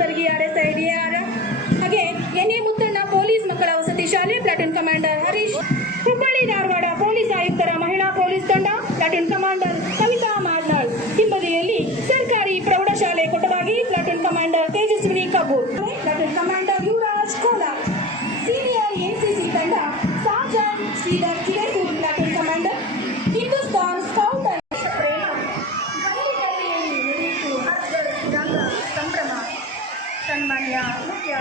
ಗುತ್ತರ್ಗಿ RSIDAR ಹಾಗೆ N A Muthanna police ಮಕ್ಕಳ ವಸತಿ ಶಾಲೆ platoon commander Harish, Hubballi Dharwad police ಆಯುಕ್ತರ ಮಹಿಳಾ ಪೊಲೀಸ್ ತಂಡ ಪ್ಲಾಟೂನ್ ಕಮಾಂಡರ್ ಕವಿತಾ ಮಾರ್ನಾಳ್, ಹಿಂಬದಿಯಲ್ಲಿ ಸರ್ಕಾರಿ ಪ್ರೌಢಶಾಲೆ ಕೊಟವಾಗಿ platoon commander Tejaswini Kabur, platoon commander Yuvaraj Kolar, senior NCC ತಂಡ sergeant Shridhar Kirekur, platoon commander Hindustan scout ಸಂಭ್ರಮ ಸನ್ಮಾನ್ಯ ಮುಖ್ಯ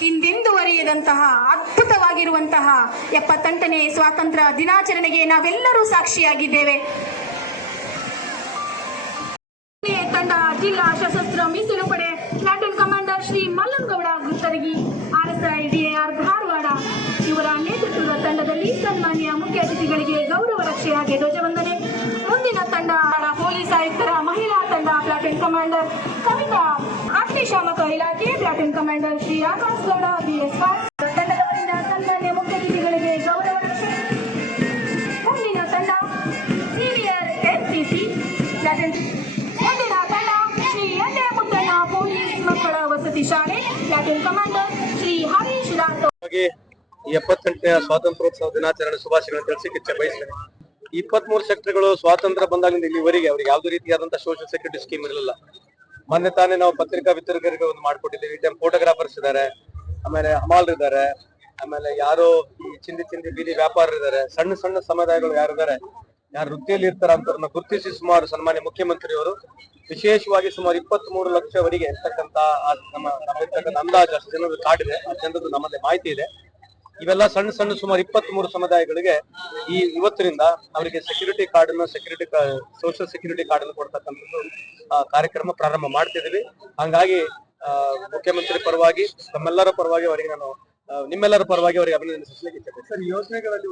ಹಿಂದೆಂದುವರಿಯದಂತಹ ಅದ್ಭುತವಾಗಿರುವಂತಹ 78ನೇ ಸ್ವಾತಂತ್ರ್ಯ ದಿನಾಚರಣೆಗೆ ನಾವೆಲ್ಲರೂ ಸಾಕ್ಷಿಯಾಗಿದ್ದೇವೆ. ತಂಡ ಜಿಲ್ಲಾ ಸಶಸ್ತ್ರ ಮೀಸಲು ಪಡೆ platoon commander Shri Mallangowda Guttargi RSIDAR Dharwad ಇವರ ನೇತೃತ್ವದ ತಂಡದಲ್ಲಿ ಸನ್ಮಾನ್ಯ ಮುಖ್ಯ ಅತಿಥಿಗಳಿಗೆ ಗೌರವ ರಕ್ಷೆಯಾಗಿ ಧ್ವಜವಂದನೆ. ಮುಂದಿನ ತಂಡ ಪೊಲೀಸ್ ಆಯುಕ್ತರ ಮಹಿಳಾ ತಂಡ ಪ್ಲಾಟೂನ್ ಕಮಾಂಡರ್ ಕವಿತಾ, ಅಗ್ನಿಶಾಮಕ ಇಲಾಖೆ platoon commander Shri Akash Gowda BS5 ತಂಡದವರಿಂದ ಸನ್ಮಾನ್ಯ ಮುಖ್ಯ ಅತಿಥಿಗಳಿಗೆ ಗೌರವ ರಕ್ಷೆ. ಮುಂದಿನ ತಂಡ ಸೀನಿಯರ್ NCC ಪ್ಲಾಟೂನ್, ಮುಂದಿನ ತಂಡ ಶ್ರೀ ಎನ್ಎ ಮುತ್ತಣ್ಣ ಪೊಲೀಸ್ ಮಕ್ಕಳ ವಸತಿ ಶಾಲೆ ಪ್ಲಾಟೂನ್ ಕಮಾಂಡರ್ ಶ್ರೀ ಹರೀಶ್ ರಾಥೋಡ್. 78ನೇ ಸ್ವಾತಂತ್ರ್ಯೋತ್ಸವ ದಿನಾಚರಣೆ ಶುಭಾಶಯಗಳನ್ನು ತಿಳಿಸಲಿಕ್ಕೆ ಇಚ್ಛೆ ಬಯಸ್ತೇನೆ. 23 ಸೆಕ್ಟರ್ಗಳು ಸ್ವಾತಂತ್ರ್ಯ ಬಂದಾಗಿಂದ ಇಲ್ಲಿವರೆಗೆ ಅವ್ರಿಗೆ ಯಾವುದೇ ರೀತಿಯಾದಂತಹ ಸೋಷಿಯಲ್ ಸೆಕ್ಯೂರಿಟಿ ಸ್ಕೀಮ್ ಇರಲಿಲ್ಲ. ಮೊನ್ನೆ ತಾನೇ ನಾವು ಪತ್ರಿಕಾ ವಿತರಕರಿಗೆ ಒಂದು ಮಾಡ್ಕೊಟ್ಟಿದ್ದೇವೆ. ಈ ಟೈಮ್ ಫೋಟೋಗ್ರಾಫರ್ಸ್ ಇದ್ದಾರೆ, ಆಮೇಲೆ ಹಮಾಲ್ ಇದ್ದಾರೆ, ಆಮೇಲೆ ಯಾರೋ ಈ ಚಿಂದಿ ಬೀದಿ ವ್ಯಾಪಾರರು ಇದ್ದಾರೆ, ಸಣ್ಣ ಸಣ್ಣ ಸಮುದಾಯಗಳು ಯಾರಿದ್ದಾರೆ, ಯಾರು ವೃತ್ತಿಯಲ್ಲಿ ಇರ್ತಾರ ಅಂತವ್ರನ್ನ ಗುರುತಿಸಿ ಸುಮಾರು ಸನ್ಮಾನ್ಯ ಮುಖ್ಯಮಂತ್ರಿಯವರು ವಿಶೇಷವಾಗಿ ಸುಮಾರು 23 ಲಕ್ಷವರೆಗೆ ಇರ್ತಕ್ಕಂತ ನಮ್ಮ ಅಂದಾಜು ಅಷ್ಟು ಜನರ ಕಾರ್ಡ್ ಇದೆ, ಆ ಜನರದ್ದು ನಮ್ಮಲ್ಲಿ ಮಾಹಿತಿ ಇದೆ. ಇವೆಲ್ಲ ಸಣ್ಣ ಸಣ್ಣ ಸುಮಾರು 23 ಸಮುದಾಯಗಳಿಗೆ ಇವತ್ತಿನಿಂದ ಅವರಿಗೆ ಸೆಕ್ಯೂರಿಟಿ ಕಾರ್ಡ್ ಅನ್ನು ಸೋಷಿಯಲ್ ಸೆಕ್ಯೂರಿಟಿ ಕಾರ್ಡ್ ಅನ್ನು ಕೊಡ್ತಕ್ಕಂಥದ್ದು ಕಾರ್ಯಕ್ರಮ ಪ್ರಾರಂಭ ಮಾಡ್ತಿದ್ದೀವಿ. ಹಾಗಾಗಿ ಮುಖ್ಯಮಂತ್ರಿ ಪರವಾಗಿ, ತಮ್ಮೆಲ್ಲರ ಪರವಾಗಿ ಅವರಿಗೆ ನಾನು ನಿಮ್ಮೆಲ್ಲರ ಪರವಾಗಿ ಅವರಿಗೆ ಅಭಿನಂದನೆ ಸಲ್ಲಿಸಲಿಕ್ಕೆ ಇಚ್ಛೆ. ಸರ್, ಯೋಜನೆಗಳಲ್ಲಿ